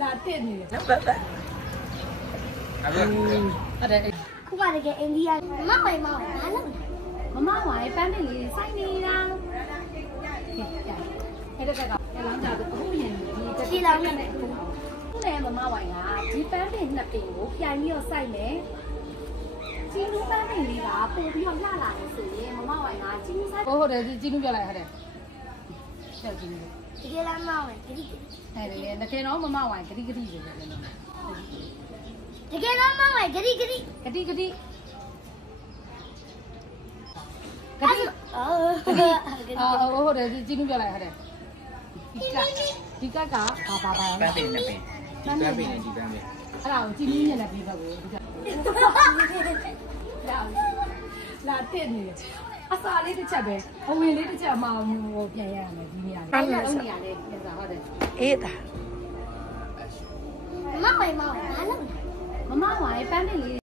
လာတက်နေတယ်ပတ်ပတ်အဲ့ဒါခုမှတကယ်အိန္ဒိယမမိုင်မောင်ဘာလို့မမဝိုင်းပန်းလေးစိုက်နေတာအဲ့ဒါကလောင်းကြတော့အခုရင်ဒီခြေလောင်းနဲ့ခုလည်းမမဝိုင်းကဒီပန်းပင်နှစ်ပင်ကိုပြန်ပြီးတော့စိုက်မယ်ကျင်းလူပန်းပင်လေးကပို့ပြီးတော့လှလာတယ်ဆိုရင်မမဝိုင်းကကျင်းလူစိုက်ဟုတ်တယ်ကျင်းလူပြောလိုက်ဟုတ်တယ်ဆက်ကျင်းလူတကယ်လားမောင်ဂရိအဲ့ဒါတကယ်တော့မမဝိုင်းဂရိဂရိပဲတကယ်တော့မောင်ဂရိဂရိဂရိဂရိဂရိဟုတ်တယ်ကျင်းလူပြောလိုက်ဟုတ်တယ်ဒီကဘာပန်းပင်နဲ့ပင်ပန်းပင်နဲ့ဒီပန်းပင်အဲ့ဒါကိုကျင်းလူညက်နဲ့ပြီးတော့ကိုလာတက်နေတယ်အစာလေးတစ်ချက်ပဲအဝင်လေးတစ်ချက်မှဟိုပြန်ရရမယ်ဒီနေရာလေးအဲ့ဒါနေရာလေးပြန်စားဟုတ်တယ်အေးတာမမိုင်မောင်ဘာလို့မမဝိုင်းပန်းပင်လေး